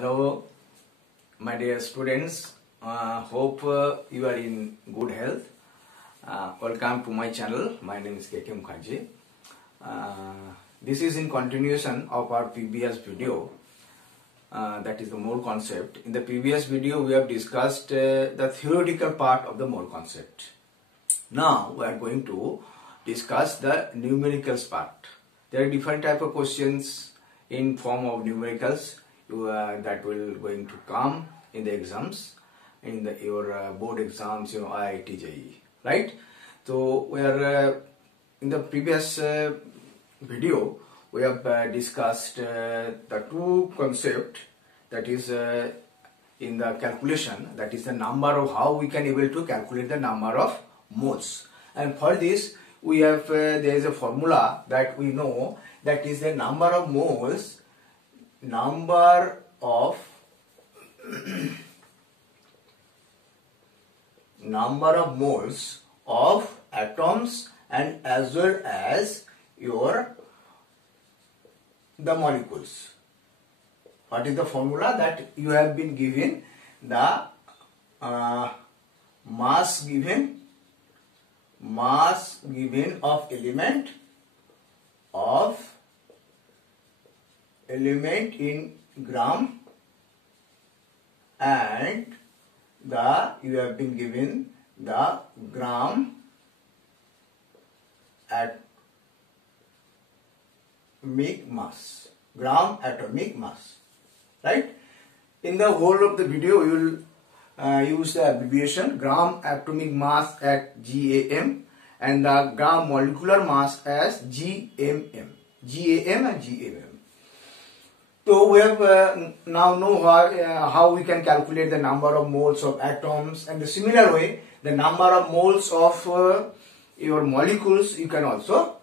Hello, my dear students. Hope you are in good health. Welcome to my channel. My name is K.K. Mukherjee. This is in continuation of our previous video. That is the mole concept. In the previous video, we have discussed the theoretical part of the mole concept. Now we are going to discuss the numericals part. There are different type of questions in form of numericals that will going to come in the exams, in your board exams, IIT JEE, right? So we are in the previous video we have discussed the two concept, that is in the calculation, that is the number of how we can able to calculate the number of moles. And for this we have there is a formula that we know, that is the number of moles, number of moles of atoms and as well as the molecules. What is the formula? That you have been given the mass given of element in gram, and you have been given the gram atomic mass, right? In the whole of the video you will use the abbreviation gram atomic mass at GAM and the gram molecular mass as GMM and GMM. So we have now know how we can calculate the number of moles of atoms, and the similar way the number of moles of your molecules you can also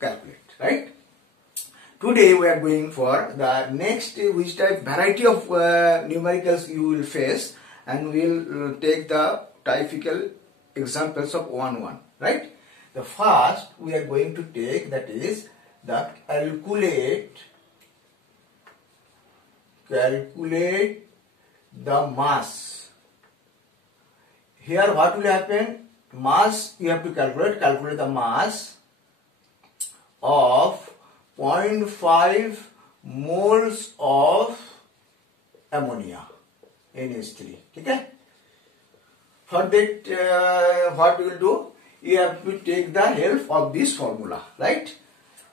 calculate, right? Today we are going for the next which type variety of numericals you will face, and we will take the typical examples of 1-1, right? The first we are going to take, that is the calculate the mass. Here what will happen? Mass you have to calculate the mass of 0.5 moles of ammonia, NH3. Okay? For that what you will do? You have to take the help of this formula, right?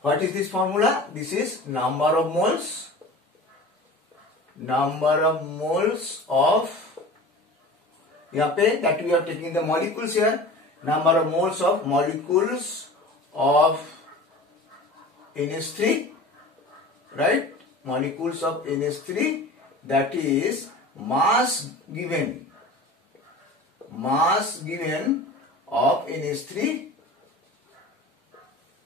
What is this formula? This is number of moles of, that we are taking the molecules here, number of moles of NH3, right? Molecules of NH3, that is mass given of NH3,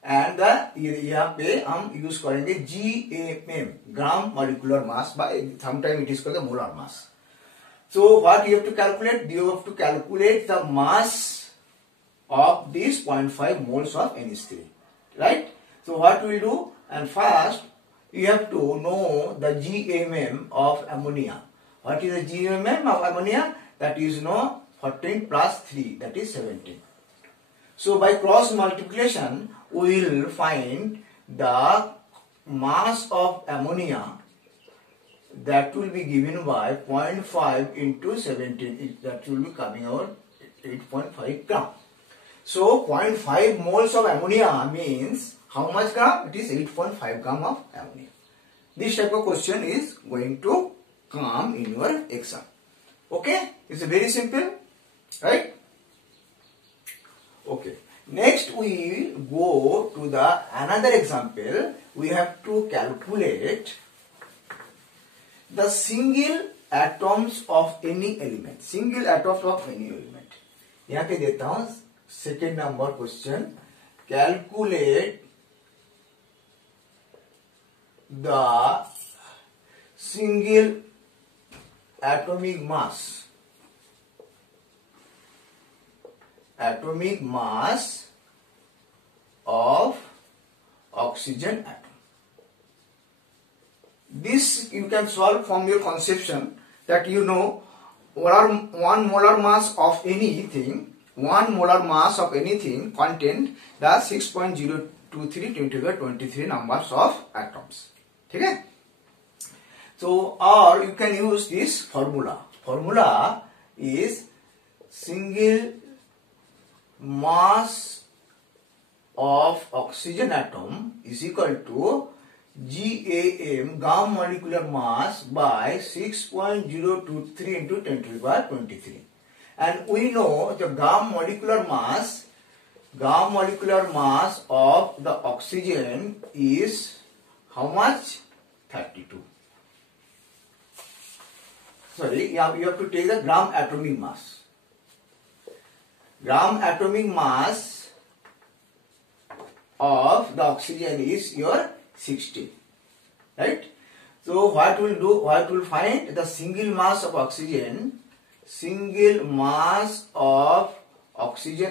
and यहाँ पे हम use करेंगे GMM, gram molecular mass, by sometimes it is called the molar mass. So what you have to calculate? You have to calculate the mass of these 0.5 moles of NH3, right? So what we will do? And first you have to know the GMM of ammonia. What is the GMM of ammonia? That is 14 plus 3, that is 17. So by cross multiplication we will find the mass of ammonia, that will be given by 0.5 into 17, that will be coming out 8.5 gram. So 0.5 moles of ammonia means how much gram? It is 8.5 gram of ammonia. This type of question is going to come in your exam. Okay, it's very simple, right? Okay. Next we will go to the another example. We have to calculate the single atoms of any element. यहाँ पे देता हूँ second number question. Calculate the single atomic mass of oxygen atom. this you can solve from your conception that you know one molar mass of anything, contain the 6.023 10 to the 23 numbers of atoms. Okay? So, or you can use this formula. Formula is single mass of oxygen atom is equal to GAM, gram molecular mass, by 6.023 into 10 to the power 23. And we know the gram molecular mass of the oxygen is how much? 32. Sorry, you have to take the gram atomic mass. Gram atomic mass of the oxygen is your 60, right? So what we'll do, what we'll find the single mass of oxygen,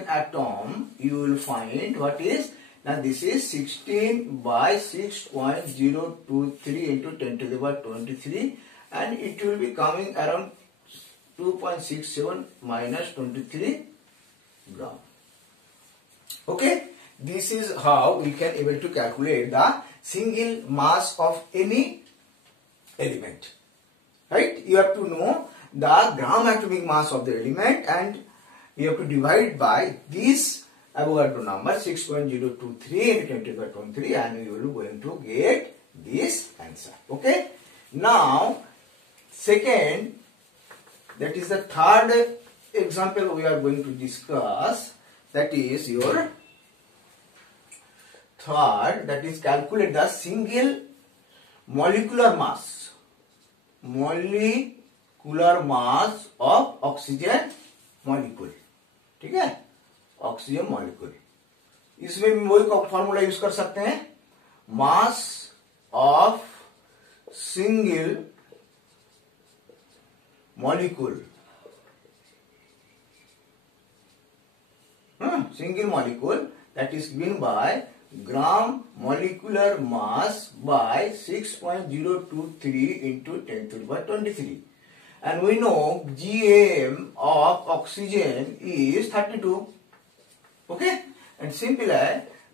atom, you will find what is, now this is 16 by 6.023 into 10 to the power 23, and it will be coming around 2.67 minus 23 gram. Okay, this is how we can able to calculate the single mass of any element, right? You have to know the gram atomic mass of the element and you have to divide by this Avogadro number 6.023 into 10 to the power 23, and you will be going to get this answer. Okay, now second, that is the third example we are going to discuss, that is your third, that is calculate the single molecular mass of oxygen molecule. ठीक है, oxygen molecule, इसमें भी वही formula use कर सकते हैं, mass of single molecule, that is given by gram molecular mass by 6.023 into 10 to the power 23, and we know GAM of oxygen is 32. Okay, and simply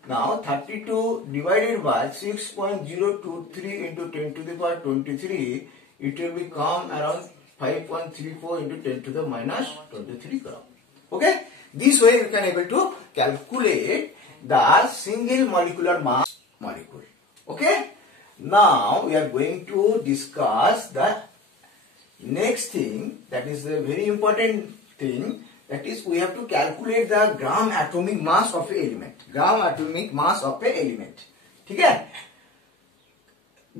now 32 divided by 6.023 into 10 to the power 23, it will become around 5.34 into 10 to the minus 23 gram. Okay, this way you can able to calculate the single molecular mass molecule. Okay, now we are going to discuss the next thing, that is the very important thing, that is we have to calculate the gram atomic mass of a element. ठीक है,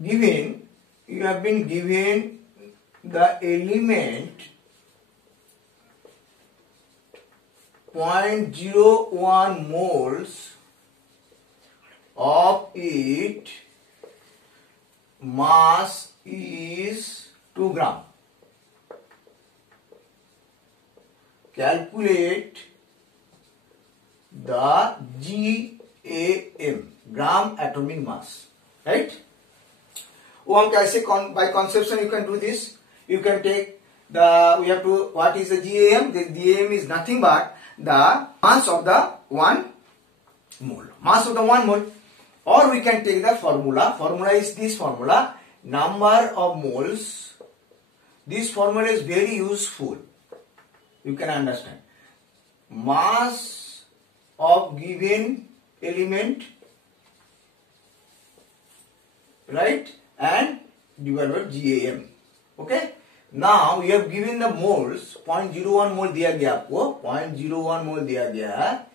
given, you have been given the element 0.01 moles of it, mass is 2 gram. Calculate the GAM, gram atomic mass, right? वो हम कैसे, by conception you can do this. You can take the, we have to, what is the GAM? The GAM is nothing but the mass of the 1 mole. Or we can take the formula. Formula is this formula, number of moles. This formula is very useful. You can understand. Mass of given element, right? And divided by GAM. Okay. Now we have given the moles, 0.01 मोल दिया गया आपको, 0.01 मोल दिया गया है,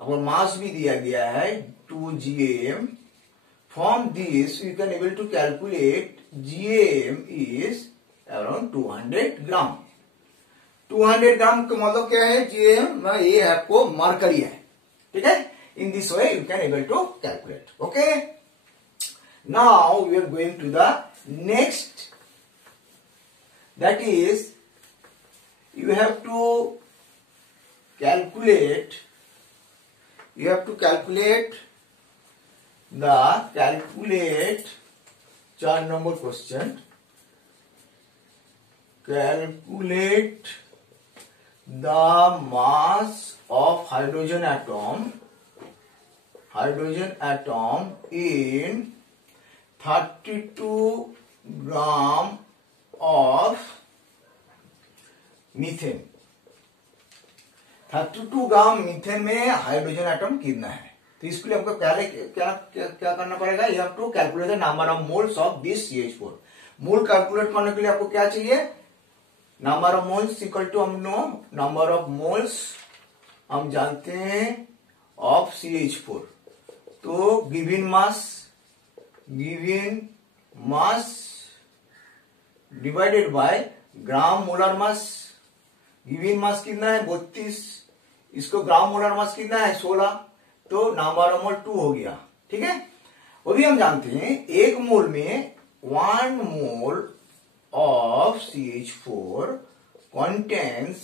और मास भी दिया गया है 2 GAM. From this you can able to calculate GAM is around 200 gram. 200 ग्राम का मतलब क्या है? GAM ये आपको मरकरी है, ठीक है? In this way you can able to calculate. Okay. Now we are going to the next. That is, you have to calculate the 4 number question, calculate the mass of hydrogen atom in 32 gram of methane. 32 gram methane में hydrogen atom कितना है? तो इसके लिए हमको पहले क्या करना पड़ेगा? You have to calculate the number of moles of this CH4। Mole calculate करने के लिए आपको क्या चाहिए? Number of moles equal to हम नो नंबर ऑफ मोल्स हम जानते हैं ऑफ CH4। तो given mass divided by gram molar mass. Given mass कितना है? 32। इसको ग्राम मोलर मास कितना है? 16। तो नंबर ऑफ मोल 2 हो गया। ठीक है, वो भी हम जानते हैं 1 मोल में 1 मोल ऑफ CH4 कंटेन्स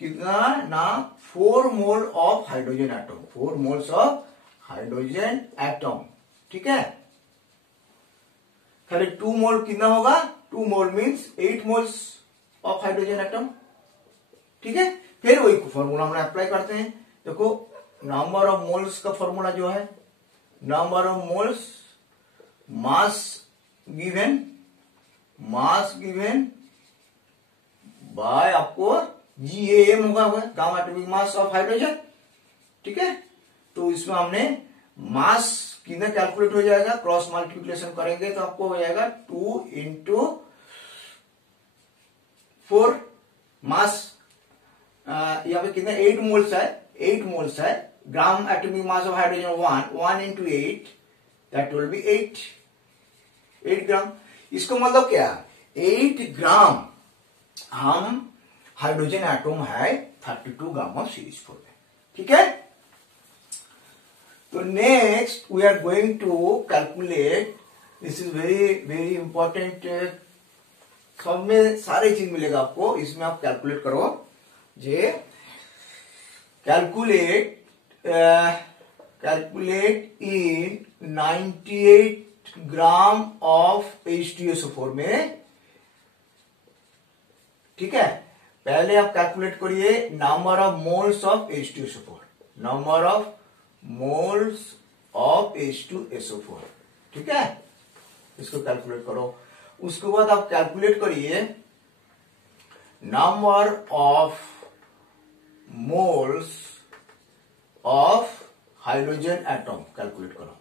कितना ना 4 mole of hydrogen atom. 4 moles of hydrogen atom. ठीक है, खाली 2 मोल कितना होगा? 2 mole means 8 moles of hydrogen atom. ठीक है, फिर वही फॉर्मूला हम अप्लाई करते हैं। देखो नंबर ऑफ मोल्स का फॉर्मूला जो है, number of moles mass given by आपको GAM होगा, gram atomic mass of hydrogen. ठीक है, तो इसमें हमने मास कितना कैलकुलेट हो जाएगा? क्रॉस मल्टीप्लिकेशन करेंगे तो आपको हो जाएगा 2 इंटू 4 मास। यहाँ पे कितना 8 मोल्स है, 8 मोल्स है। Gram atomic mass of hydrogen 1 into 8 that will be 8 ग्राम। इसको मतलब क्या? 8 ग्राम हम हाइड्रोजन एटम है 32 ग्राम ऑफ CH4 में। ठीक है, तो next we are going to calculate, this is very important. सब में सारे चीज मिलेगा आपको, इसमें आप कैलकुलेट करो। जे calculate in 98 gram of H2SO4 में। ठीक है, पहले आप कैलकुलेट करिए number of moles of H2SO4, number of moles of H2SO4। ठीक है, इसको कैलकुलेट करो। उसके बाद आप कैलकुलेट करिए number of moles of hydrogen atom, calculate करो।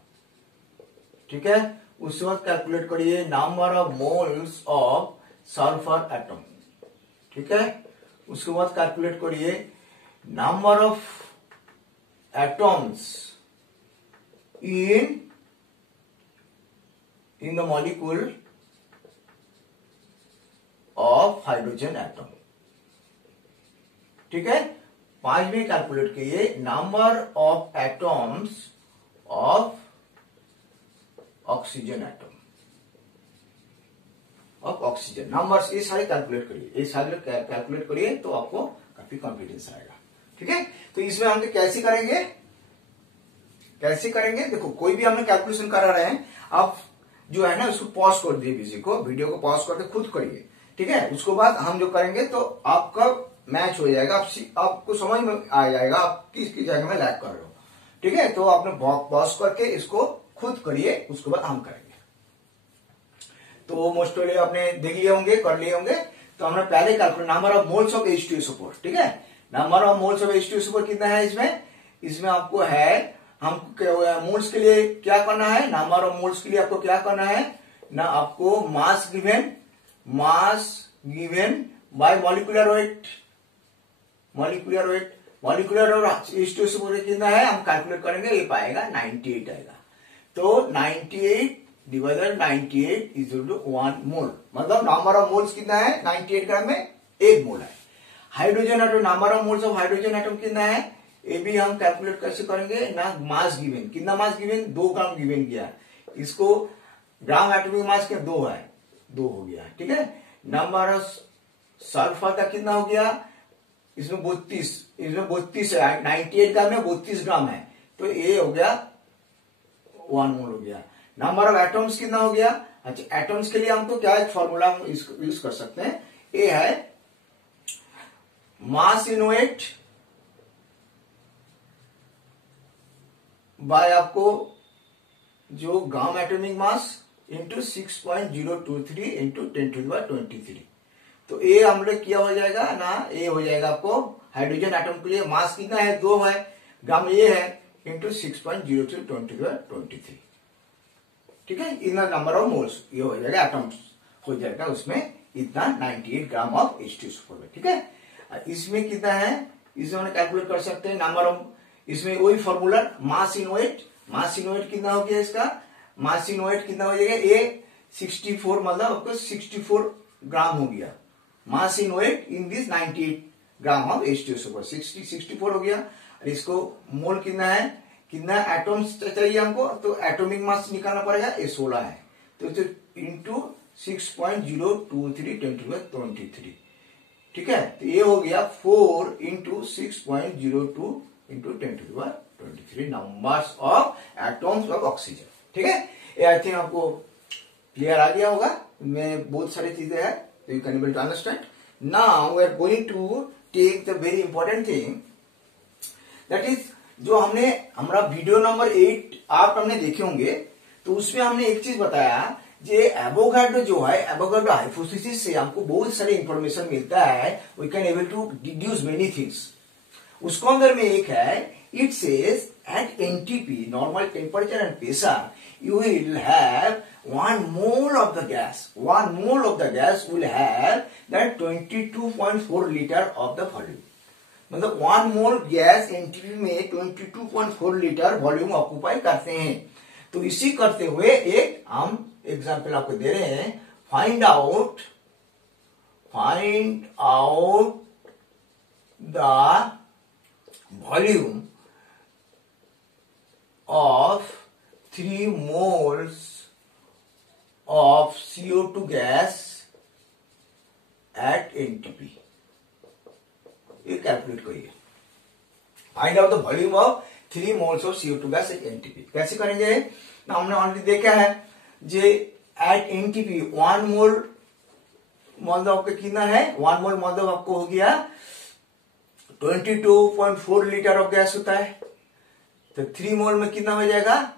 ठीक है, उसके बाद कैलकुलेट करिए number of moles of sulphur atom. ठीक है, उसके बाद कैलकुलेट करिए number of atoms in the molecule of hydrogen atom. ठीक है, 5वें कैलकुलेट किए number of atoms of oxygen atom, of oxygen numbers. ये सारे कैलकुलेट करिए, ये सारे कैलकुलेट करिए तो आपको काफी कॉन्फिडेंस आएगा। ठीक है, तो इसमें हम कैसे करेंगे? देखो कोई भी हमने कैलकुलेशन करा रहे हैं, आप जो है ना उसको पॉज कर दिए, वीडियो को पॉज करके खुद करिए। ठीक है, उसके बाद हम जो करेंगे तो आपका मैच हो जाएगा, आपको समझ में आ जाएगा आप किस जगह में लैग कर रहे हो। ठीक है, तो आपने पॉज करके इसको खुद करिए, उसके बाद हम करेंगे। तो मोस्टली आपने देख लिए होंगे, कर लिए होंगे। तो हमने पहले calculate number of moles of H2SO4। ठीक है, number of moles of H2SO4 कितना है? इसमें आपको है, हम मोल्स के लिए क्या करना है? नंबर ऑफ मोल्स के लिए आपको क्या करना है ना, आपको मास given bye molecular weight. Molecular H2SO4 कितना है हम कैलकुलेट करेंगे, ये पाएगा 98 आएगा। तो 98 डिवाइडेड 98 इज इक्वल टू 1 मोल। मतलब नंबर ऑफ मोल्स कितना है? 98 ग्राम में 1 मोल है। Hydrogen atom, number of moles of hydrogen atom कितना है? ये भी हम कैलकुलेट कैसे करेंगे ना, मास गिवन। कितना मास गिवन? 2 ग्राम गिवन किया। इसको ग्राम एटॉमिक मास के 2 है, 2 हो गया। ठीक है, नंबर ऑफ सल्फर का कितना हो गया? इसमें 32 है, 98 ग्राम में 32 ग्राम है, तो ये हो गया 1 मोल हो गया। नंबर ऑफ एटम्स कितना हो गया। अच्छा, एटम्स के लिए हमको क्या एक फॉर्मूला हम यूज कर सकते हैं, ये है मास इन वेट बाय आपको जो gram atomic mass into 6.023 into 10⁻23। तो ये हम लोग किया हो जाएगा ना, ये हो जाएगा आपको हाइड्रोजन एटम के लिए मास कितना है, 2 है, ग्राम ये है, इंटू 6.023 10⁻23। ठीक है, इतना नंबर ऑफ मोल्स ये हो जाएगा, एटम्स हो जाएगा उसमें इतना 98 ग्राम ऑफ H2SO4। ठीक है, इसमें कितना है, इसमें कैलकुलेट कर सकते हैं नंबर ऑफ, इसमें वही formula mass in wait, mass in wait कितना हो गया इसका, मास इन वेट कितना हो जाएगा, ये 64 मतलब आपको 64 ग्राम हो गया mass in weight in this 98 gram of H2SO4, 64 हो गया। और इसको मोल कितना है, कितना एटम्स चाहिए हमको, तो एटॉमिक मास निकालना पड़ेगा, ये 16 है, तो इंटू 6.023 10⁻23। ठीक है, तो ये हो गया 4 into 6.02 into 10⁻23 numbers of atoms of oxygen. ठीक है, ये आई थिंक आपको क्लियर आ गया होगा, इनमें बहुत सारी चीजें हैं, तो you can able to understand. Now we are going to take the very important thing, that is जो हमने हमारा वीडियो नंबर 8 आप हमने देखे होंगे, तो उसमें हमने एक चीज बताया, जे एवोगाड्रो जो है, एवोगाड्रो हाइपोथेसिस से हमको बहुत सारे इंफॉर्मेशन मिलता है, we can able to deduce many things. उसको अंदर में एक है, it says at NTP normal temperature and pressure you will have 1 mole of the gas. 1 mole of the gas will have that 22.4 liter of the volume. मतलब 1 मोल gas NTP में 22.4 litre volume occupy करते हैं। तो इसी करते हुए एक हम एग्जांपल आपको दे रहे हैं, find out the volume of 3 moles of CO2 gas at NTP। ये कैलकुलेट करिए, find out the volume of 3 moles of CO2 gas at NTP। कैसे करेंगे ना, हमने ऑलरेडी देखा है, जे एट NTP 1 मोल मतलब आपका कितना है, 1 मोल मतलब आपको हो गया 22.4 लीटर ऑफ गैस होता है, तो 3 मोल में कितना हो जाएगा,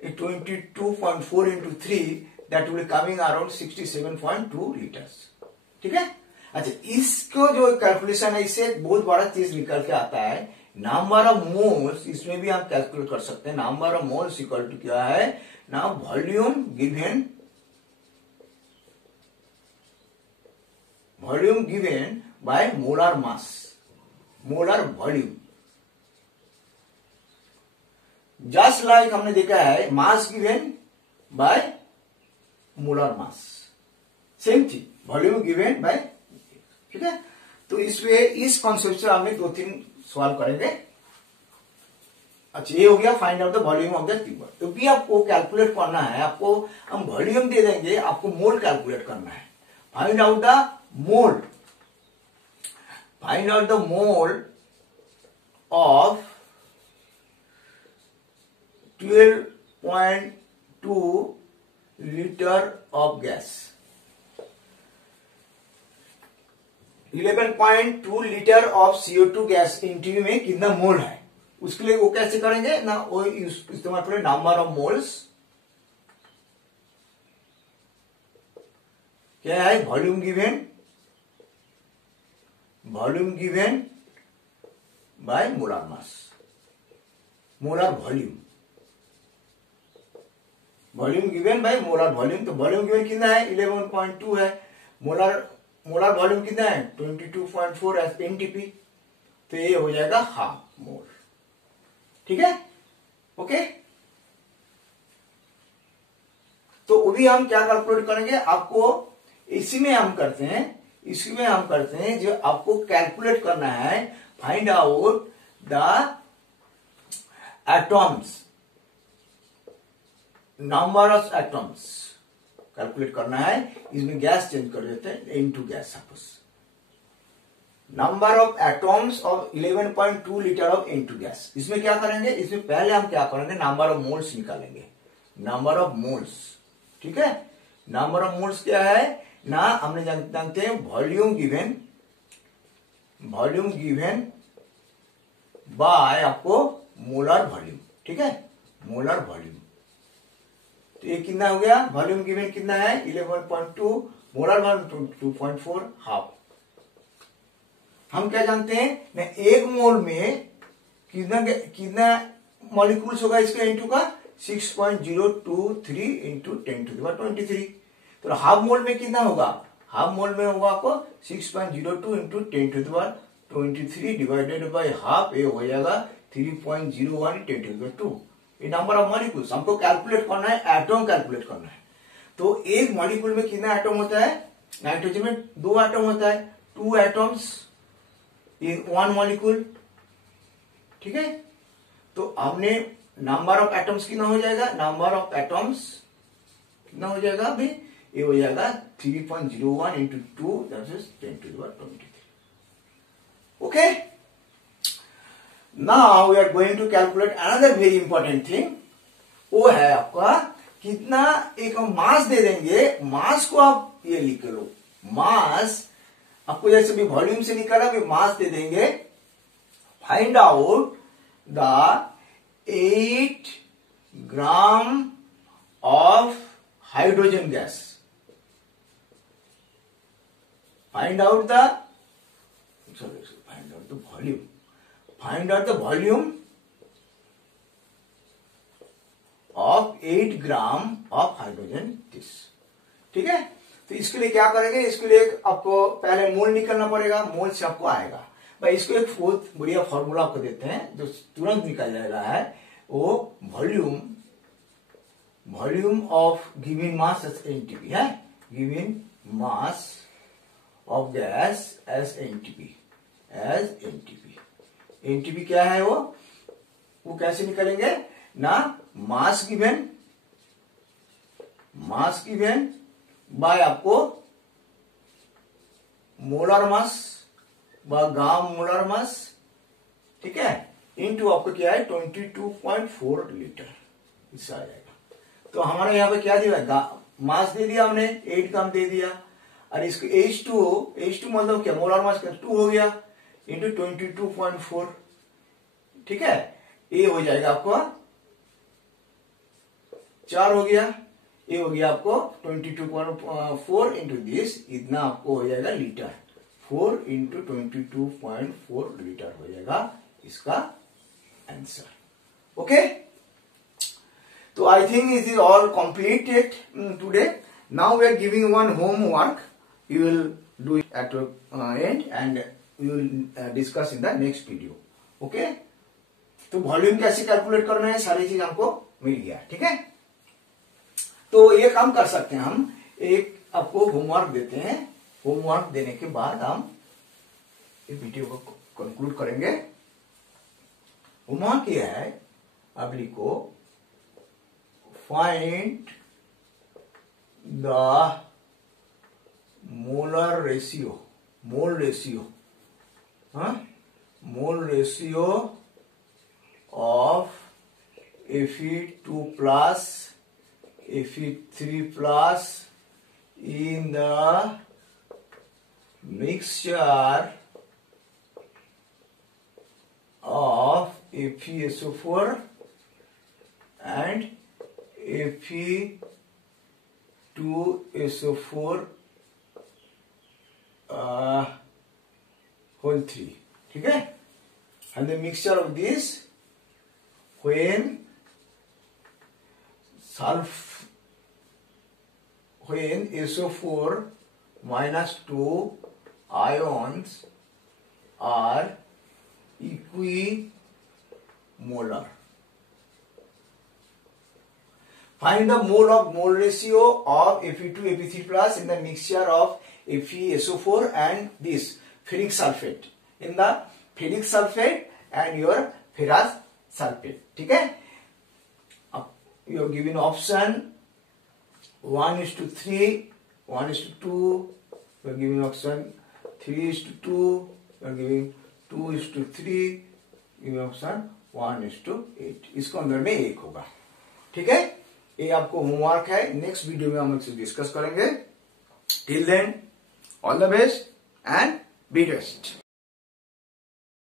22.4 into 3 that will be coming around 67.2 liters। ठीक है, अच्छा, इसको जो कैलकुलेशन है, इससे बहुत बड़ा चीज निकल के आता है, नंबर ऑफ मोल्स, इसमें भी हम कैलकुलेट कर सकते हैं, number of moles equal to क्या है ना, volume given by molar mass, molar volume. Just like हमने देखा है mass given by molar mass, same थी, वॉल्यूम गिवन बाय। ठीक है, तो इसमें इस कॉन्सेप्ट से हमने 2-3 सवाल करेंगे। अच्छा, ये हो गया find out the volume of the tuber. तो भी आपको कैलकुलेट करना है, आपको हम वॉल्यूम दे देंगे, आपको मोल कैलकुलेट करना है। Find out the mole, find out the mole of 12.2 litre of gas, 11.2 litre of CO2 gas NTP में कितना मोल है, उसके लिए वो कैसे करेंगे ना, वो इस्तेमाल करें नंबर ऑफ मोल्स, क्या है, volume given by molar mass, molar volume given by molar volume. तो वॉल्यूम गिवन कितना है, 11.2 है, मोलर वॉल्यूम कितना है 22.4 एज एनटीपी, तो ये हो जाएगा हाफ मोल। ठीक है, ओके, तो अभी हम क्या कैलकुलेट करेंगे, आपको इसी में हम करते हैं जो आपको कैलकुलेट करना है, find out the atoms, number of atoms calculate करना है। इसमें गैस चेंज कर देते हैं into gas, suppose number of atoms of 11.2 litre of into gas. इसमें क्या करेंगे, इसमें पहले हम क्या करेंगे, नंबर ऑफ मोल्स निकालेंगे, नंबर ऑफ मोल्स। ठीक है, नंबर ऑफ मोल्स क्या है ना, हमने जानते हैं वॉल्यूम गिवन बाय आपको मोलर वॉल्यूम। ठीक है, मोलर वॉल्यूम। तो ये कितना हो गया, वॉल्यूम गिवन कितना है 11.2, मोलर वॉल्यूम 2.4 हाफ। हम क्या जानते हैं ना, एक मोल में कितना मॉलिक्यूल्स होगा इसके इनटू का 6.023 इंटू 10⁻23। तो हाफ मोल में कितना होगा, हाफ मोल में होगा आपको 6.02 इंटू 10⁻23 डिवाइडेड बाय हाफ, ये हो जाएगा 3.01 10⁻2। ये नंबर ऑफ मॉलिक्यूल्स हमको कैलकुलेट करना है, एटम कैलकुलेट करना है। तो एक मॉलिक्यूल में कितना एटम होता है, नाइट्रोजन में 2 एटम होता है, 2 एटम्स इन 1 मॉलिक्यूल। ठीक है, तो हमने नंबर ऑफ एटम्स कितना हो जाएगा, नंबर ऑफ एटम्स कितना हो जाएगा अभी, ये हो जाएगा 3.01 into 2 that is 10⁻23। Okay, now we are going to calculate another very important thing. वो है आपका कितना, एक हम मास दे देंगे, मास को आप ये लिख लो, मास आपको जैसे भी वॉल्यूम से निकाला भी मास दे देंगे। Find out the 8 gram of hydrogen gas. Find out the volume, find out the volume of 8 gram of hydrogen this. ठीक है, तो इसके लिए क्या करेंगे, इसके लिए आपको पहले मोल निकलना पड़ेगा, मोल से आपको आएगा भाई। इसको एक बहुत बढ़िया फॉर्मूला आपको देते हैं जो तुरंत निकल जाएगा है, वो volume of given mass as NTP है, given mass of gas as NTP, NTP क्या है वो कैसे निकलेंगे ना, मास गिवन बाय आपको मोलर मास व ग्राम मोलर मास। ठीक है, इनटू आपको क्या है 22.4 लीटर, इससे आ जाएगा। तो हमारे यहाँ पे क्या दिया, मास दे दिया हमने 8 ग्राम दे दिया, और इसको H2 मतलब क्या, मोलर मास का 2 हो गया इंटू 22.4। ठीक है, ये हो जाएगा आपको 4 हो गया, ये हो गया आपको 22.4 इंटू दिस, इतना आपको हो जाएगा लीटर, 4 इंटू 22.4 लीटर हो जाएगा इसका आंसर। ओके, तो I think it is all completed today. Now we are giving one homework, you will do it at end and we will discuss in the next video. Okay, तो volume कैसे calculate करना है, सारी चीज हमको मिल गया। ठीक है, तो ये काम कर सकते हैं हम, एक आपको होमवर्क देते हैं, होमवर्क देने के बाद हम इस वीडियो को कंक्लूड करेंगे। होमवर्क ये है, अब लिखो find the mole ratio of Fe2 plus Fe3 plus in the mixture of FeSO4 and Fe2SO4 whole 3. ठीक है, and the mixture of this when SO4 minus 2 ions are equimolar. Find the mole ratio of Fe2 Fe3 plus in the mixture of FeSO4 and this ferric sulfate, in the ferric sulfate and your ferrous sulfate. ठीक है, you are given option 1:3, 1:2, you are giving option 3:2, you are giving 2:3, you are option 1:8. इसको अंदर में 1 होगा। ठीक है, ये आपको होमवर्क है, नेक्स्ट वीडियो में हम इसे डिस्कस करेंगे. Till then, all the best and be best.